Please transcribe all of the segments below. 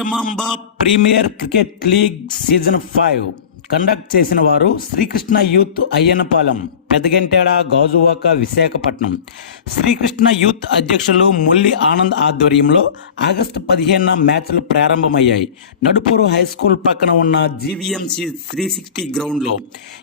Ventamamba premier cricket league season five conduct చేసిన వారు Srikrishna youth Ayyanapalem Pedagantyada Gajuwaka Visakhapatnam. Srikrishna youth అధ్యక్షులు ముల్లి ఆనంద్ ఆధ్వర్యంలో ఆగస్టు పదిహేనున మ్యాచ్లు ప్రారంభమయ్యాయి. నడుపూరు హై స్కూల్ పక్కన ఉన్న జీవీఎంసీ త్రీ సిక్స్టీ గ్రౌండ్లో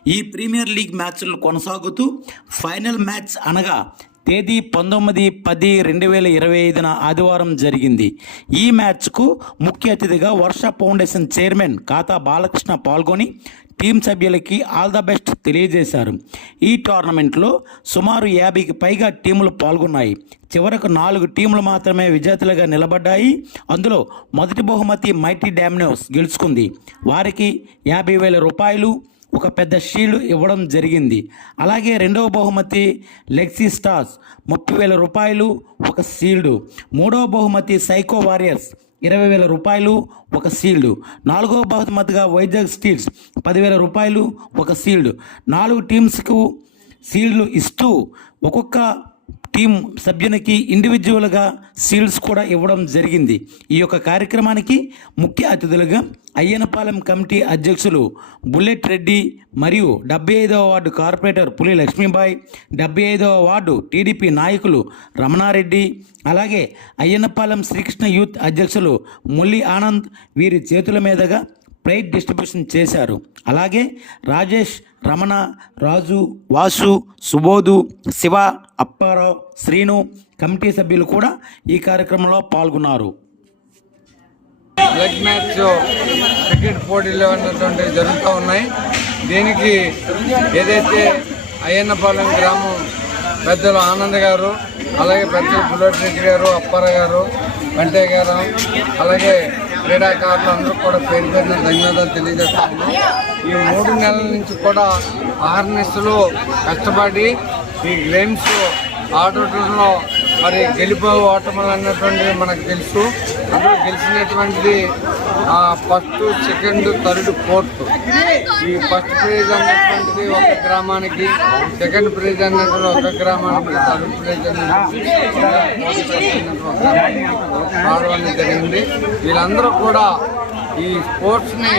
ఈ ప్రీమియర్ లీగ్ మ్యాచ్లు కొనసాగుతూ ఫైనల్ మ్యాచ్ అనగా తేదీ పంతొమ్మిది పది రెండు వేల ఇరవై ఐదున ఆదివారం జరిగింది. ఈ మ్యాచ్కు ముఖ్య అతిథిగా వర్ష ఫౌండేషన్ చైర్మన్ ఖాతా బాలకృష్ణ పాల్గొని టీం సభ్యులకి ఆల్ ద బెస్ట్ తెలియజేశారు. ఈ టోర్నమెంట్లో సుమారు యాభైకి పైగా టీములు పాల్గొన్నాయి. చివరకు నాలుగు టీములు మాత్రమే విజేతలుగా నిలబడ్డాయి. అందులో మొదటి బహుమతి మైటీ డ్యామ్నోస్ గెలుచుకుంది. వారికి యాభై వేల రూపాయలు ఒక పెద్ద షీల్డ్ ఇవ్వడం జరిగింది. అలాగే రెండవ బహుమతి లెక్సీ స్టార్స్ ముప్పై వేల రూపాయలు ఒక షీల్డ్ మూడవ బహుమతి సైకో వారియర్స్ ఇరవై వేల రూపాయలు ఒక సీల్డ్ నాలుగవ బహుమతిగా వైజాగ్ స్టీల్స్ పదివేల రూపాయలు ఒక సీల్డ్ నాలుగు టీమ్స్కు సీల్డ్లు ఇస్తూ ఒక్కొక్క టీం సభ్యునికి ఇండివిజువల్గా సీల్స్ కూడా ఇవ్వడం జరిగింది. ఈ యొక్క కార్యక్రమానికి ముఖ్య అతిథులుగా అయ్యనపాలెం కమిటీ అధ్యక్షులు బుల్లెట్ రెడ్డి మరియు డెబ్బై ఐదవ వార్డు కార్పొరేటర్ పులి లక్ష్మీబాయ్ డెబ్బై ఐదవ వార్డు టీడీపీ నాయకులు రమణారెడ్డి అలాగే అయ్యనపాలెం శ్రీకృష్ణ యూత్ అధ్యక్షులు ముల్లి ఆనంద్ వీరి చేతుల మీదుగా ప్రైట్ డిస్ట్రిబ్యూషన్ చేశారు. అలాగే రాజేష్ రమణ రాజు వాసు సుబోధు శివ అప్పారావు శ్రీను కమిటీ సభ్యులు కూడా ఈ కార్యక్రమంలో పాల్గొన్నారు. లెగ్ మ్యాచ్ క్రికెట్ పోటీలు అన్నటువంటివి జరుగుతూ ఉన్నాయి. దీనికి ఏదైతే అయ్యన్నపాలెం గ్రామం పెద్దలు ఆనంద్ గారు అలాగే పెద్దలు బుల్లెట్ రెడ్డి గారు అప్పారావు గారు వెంకయ్య గారు అలాగే క్రీడాకారులు అందరూ కూడా పేరు పేరున ధన్యవాదాలు తెలియజేస్తాను ఈ మూడు నెలల నుంచి కూడా ఆర్నెస్లో కష్టపడి ఈ గేమ్స్ ఆడటంలో మరి గెలుపు ఓటములు అన్నటువంటి మనకు తెలుసు. అందులో గెలిచినటువంటిది ఫస్ట్ సెకండ్ థర్డ్ ఫోర్త్. ఈ ఫస్ట్ ప్రైజ్ అన్నటువంటిది ఒక గ్రామానికి సెకండ్ ప్రైజ్ అన్నటువంటి ఒక గ్రామానికి థర్డ్ ప్రైజ్ రావడం అనేది జరిగింది. వీళ్ళందరూ కూడా ఈ స్పోర్ట్స్ని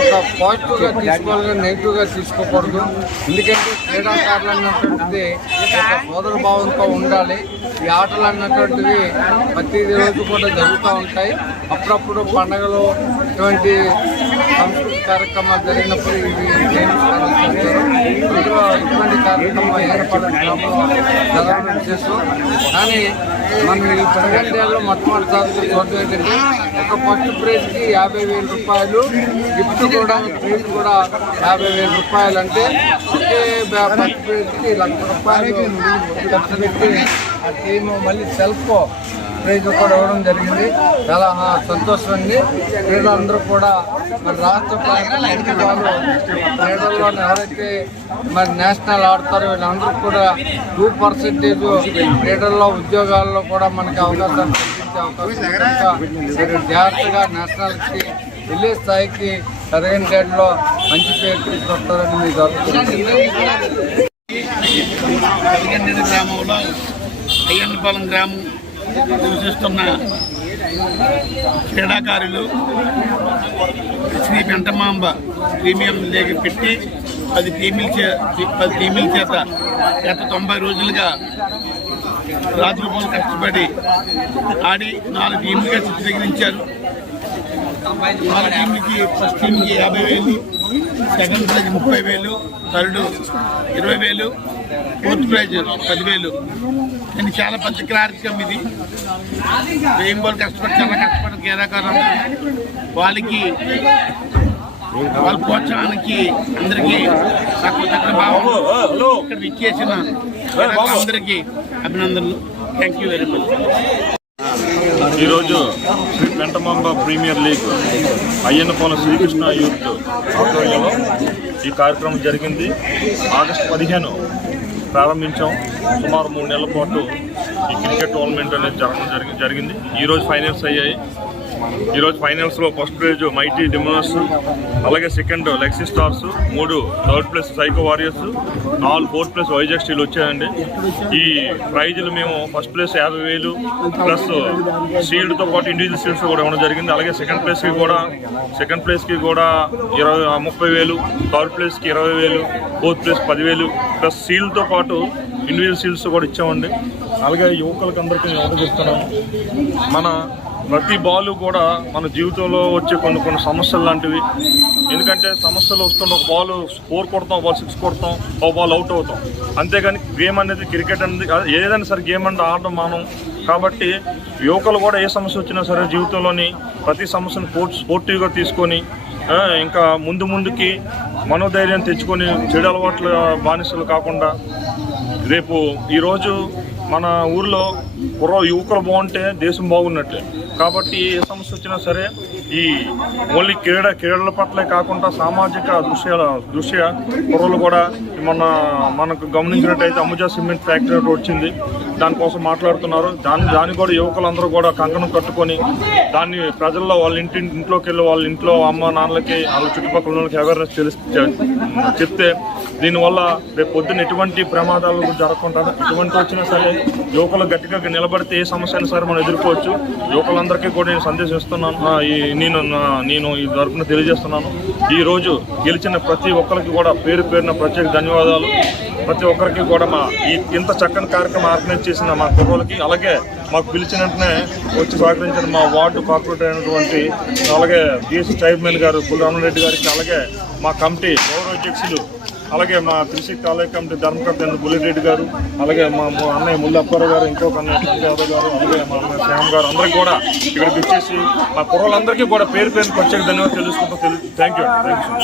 ఒక పాజిటివ్గా తీసుకోవాలి నెగిటివ్గా తీసుకోకూడదు. ఎందుకంటే క్రీడాకారులు అన్నటువంటిది ఒక సోదర భావంతో ఉండాలి. ఈ ఆటలు అన్నటువంటివి ప్రతి రోజు కూడా జరుగుతూ ఉంటాయి. అప్పుడప్పుడు పండగలు ఇటువంటి సంస్కృతి కార్యక్రమాలు జరిగినప్పుడు ఇవి ఇటువంటి కార్యక్రమం ఏర్పడిన గ్రామంలో జరగడం కానీ మనం ఈ పదకొండేళ్ళలో మొట్టమొదటిసారి చూడడం ఏంటంటే ఒక ఫస్ట్ ప్రైజ్కి యాభై వేల రూపాయలు గిఫ్ట్ కూడా ప్రైజ్ కూడా యాభై వేల రూపాయలు అంటే ఒకే ఫస్ట్ ప్రైజ్కి లక్ష రూపాయలు ఖర్చు పెట్టి ఆ టీము మళ్ళీ సెల్ఫ్ ప్రైజ్ కూడా ఇవ్వడం జరిగింది. చాలా సంతోషం అండి క్రీడలందరూ కూడా మరి రాష్ట్ర ప్రభుత్వాలు క్రీడల్లో ఎవరైతే మరి నేషనల్ ఆడతారో వీళ్ళందరూ కూడా టూ పర్సెంటేజ్ క్రీడల్లో ఉద్యోగాల్లో కూడా మనకి అవకాశం కల్పించే అవకాశం మీరు జాగ్రత్తగా నేషనల్కి వెళ్ళే స్థాయికి సరైన డేట్లో మంచి పేరు తీసుకొస్తారని మీకు అర్థం గ్రామంలో అయ్యన్నపాలెం గ్రామం నివసిస్తున్న క్రీడాకారులు శ్రీ వెంటమాంబ ప్రీమియం లేక పెట్టి పది టీముల చే పది టీముల చేత గత తొంభై రోజులుగా రాత్రిపూట కష్టపడి ఆడి నాలుగు టీములుగా చిత్రీకరించారు. నాలుగు టీంలకి ఫస్ట్ టీంకి యాభై వేలు సెకండ్ ప్రైజ్ ముప్పై వేలు థర్డ్ ఇరవై వేలు ఫోర్త్ ప్రైజ్ పదివేలు. నేను చాలా పెద్ద కార్యక్రమం ఇది వేయం బాల్ కష్టపడి చాలా కష్టపడి క్రీడాకారులు వాళ్ళకి వాళ్ళ ప్రోత్సాహానికి అందరికీ నాకు దగ్గర భావం. ఇక్కడ విచ్చేసిన అందరికీ అభినందనలు. థ్యాంక్ యూ వెరీ మచ్ ఈరోజు Sri Ventamamba premier league Ayyannapalem Srikrishna youth ఆధ్వర్యంలో ఈ కార్యక్రమం జరిగింది. ఆగస్టు పదిహేను ప్రారంభించాం. సుమారు మూడు నెలల పాటు ఈ క్రికెట్ టోర్నమెంట్ అనేది జరగడం జరిగింది. ఈరోజు ఫైనల్స్ అయ్యాయి. ఈరోజు ఫైనల్స్లో ఫస్ట్ ప్రైజ్ మైటీ డిమోనర్స్ అలాగే సెకండ్ లెక్సీ స్టార్స్ మూడు థర్డ్ ప్లేస్ సైకో వారియర్స్ నాలుగు ఫోర్త్ ప్లేస్ వైజాగ్ స్టీల్ వచ్చాయండి. ఈ ప్రైజులు మేము ఫస్ట్ ప్లేస్ యాభై వేలు ప్లస్ షీల్డ్తో పాటు ఇండివిజువల్ షీల్డ్స్ కూడా ఇవ్వడం జరిగింది. అలాగే సెకండ్ ప్లేస్కి కూడా సెకండ్ ప్లేస్కి కూడా ఇరవై ముప్పై వేలు థర్డ్ ప్లేస్కి ఇరవై వేలు ఫోర్త్ ప్లేస్ పదివేలు ప్లస్ షీల్డ్తో పాటు ఇండివిజువల్ షీల్డ్స్ కూడా ఇచ్చామండి. అలాగే యువకులకు అందరికీ మేము చెప్తున్నాం మన ప్రతి బాలు కూడా మన జీవితంలో వచ్చే కొన్ని కొన్ని సమస్యలు లాంటివి. ఎందుకంటే సమస్యలు వస్తుంటే ఒక బాల్ ఫోర్ కొడతాం బాల్ సిక్స్ కొడతాం ఒక బాల్ అవుట్ అవుతాం. అంతేగాని గేమ్ అనేది క్రికెట్ అనేది ఏదైనా సరే గేమ్ అంటే ఆడడం మానం. కాబట్టి యువకులు కూడా ఏ సమస్య వచ్చినా సరే జీవితంలోని ప్రతి సమస్యను స్పోర్ట్ స్పోర్టివ్గా తీసుకొని ఇంకా ముందు ముందుకి మనోధైర్యం తెచ్చుకొని చెడు అలవాట్ల బానిసలు కాకుండా రేపు ఈరోజు మన ఊర్లో కుర్ర యువకులు బాగుంటే దేశం బాగున్నట్టే. కాబట్టి ఏ సమస్య వచ్చినా సరే ఈ ఓన్లీ క్రీడ క్రీడల పట్లే కాకుండా సామాజిక దృశ్యాల దృశ్య కుర్రలు కూడా మన మనకు గమనించినట్టయితే అంబుజా సిమెంట్ ఫ్యాక్టరీ వచ్చింది. దానికోసం మాట్లాడుతున్నారు. దాన్ని దాన్ని కూడా యువకులందరూ కూడా కంకణం కట్టుకొని దాన్ని ప్రజల్లో వాళ్ళ ఇంటి ఇంట్లోకి వెళ్ళి వాళ్ళ ఇంట్లో అమ్మ నాన్నలకి వాళ్ళ చుట్టుపక్కల వాళ్ళకి అవేర్నెస్ తెలిసి చెప్తే దీనివల్ల రేపు పొద్దున్న ఎటువంటి ప్రమాదాలు జరగకుండా ఎటువంటి వచ్చినా సరే యువకులు గట్టిగా నిలబడితే ఏ సమస్య అయినా సరే మనం ఎదుర్కోవచ్చు. యువకులందరికీ కూడా నేను సందేశం ఇస్తున్నాను. ఈ నేను నేను ఈ తరపున తెలియజేస్తున్నాను. ఈ రోజు గెలిచిన ప్రతి ఒక్కరికి కూడా పేరు పేరున ప్రత్యేక ధన్యవాదాలు. ప్రతి ఒక్కరికి కూడా మా ఈ ఇంత చక్కని కార్యక్రమం ఆర్గనైజ్ చేసిన మా కుర్రోళ్ళకి అలాగే మాకు పిలిచిన వెంటనే వచ్చి సహకరించిన మా వార్డు కార్పొరేటర్ అయినటువంటి అలాగే డిఎస్సీ చైర్మన్ గారు రెడ్డి గారికి అలాగే మా కమిటీ గౌరవ అధ్యక్షులు అలాగే మా త్రిశి కాలేజ్ కమిటీ ధర్మకర్త బుల్లిరెడ్డి గారు అలాగే మా అన్నయ్య ముల్లప్పారావు గారు ఇంకొక అన్నయ్య యాదవ్ గారు అలాగే మా అన్నయ్య శ్యామ్ గారు అందరికీ కూడా ఇక్కడికి వచ్చేసి మా కుర్రోళ్ళందరికీ కూడా పేరు పేరు ప్రత్యేక ధన్యవాదాలు తెలుసుకుంటూ థ్యాంక్ యూ థ్యాంక్ యూ